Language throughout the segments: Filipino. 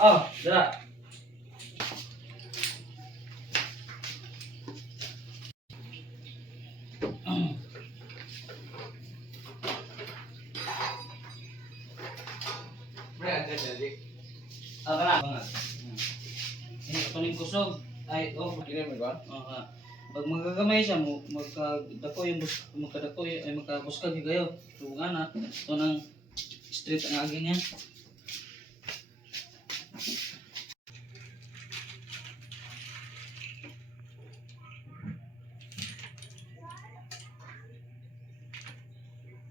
Oh, dala. Ah, kana. Ini kapaning kusog. Ay, oh, Kini mo ba? pag magagamay siya mo magkadako yung magkadako ay magkabuskag kayo. So ana, ito nang straight ang agi niya.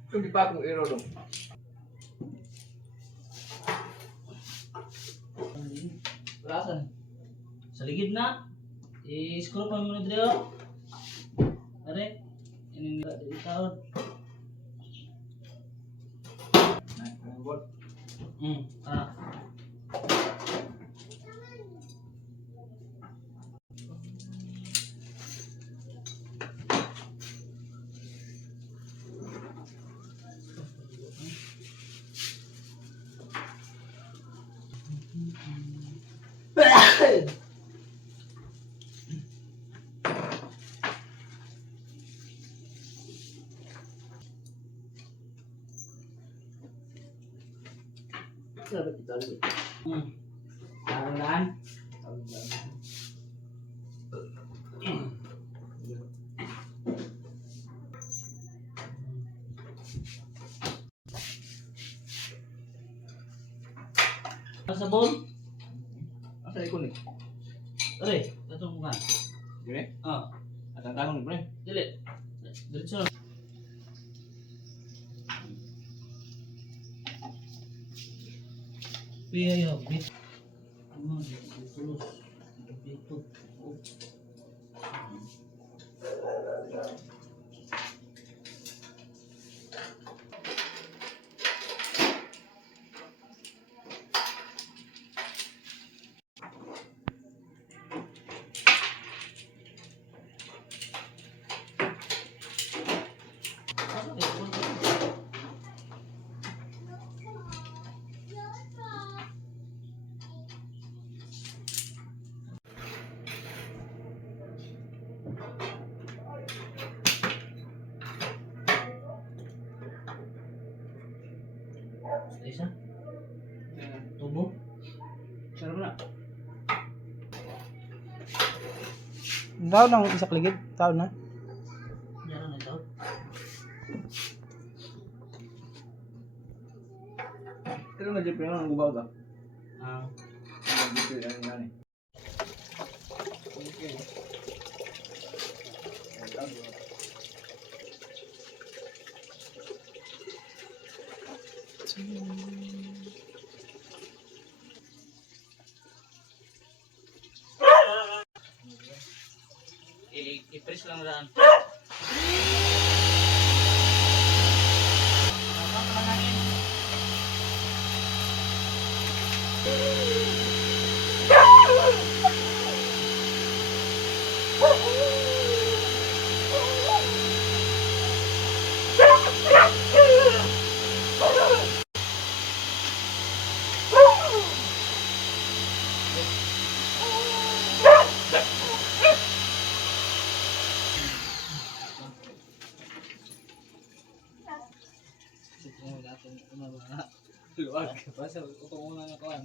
Kung di pa akong iro dong. Rasan. Sa ligid na. I-screw pa mo na dito. Are. Ini itaw. Ah. Sabi kita dulu. Tahan. Sabon. Asa ikon ni? Are, datong bukan. Gini? Ah, Ada tangan ni, Bre. dili. Diretso. Piya yo, bit. Ano, tulus. Dito. Isa? Tubo? Sarap na. Daw lang isa kaligid, tao na. Yan na ito. Pero na jeep yang gubaw ta. Ah, Dito yang ngani. Okay. i-press lang daan. Luwag ka pa sa utong una na kawan.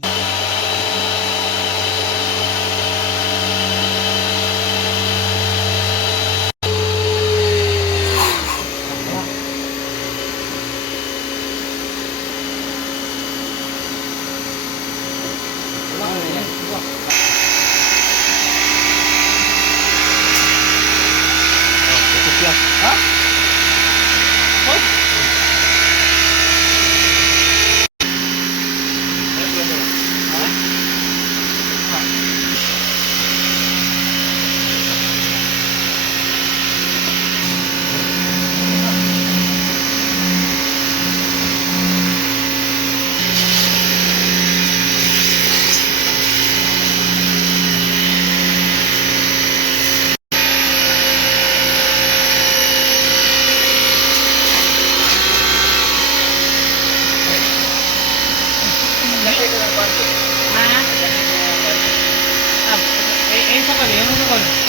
Ah, eh, sa kanya, ano sa kanya?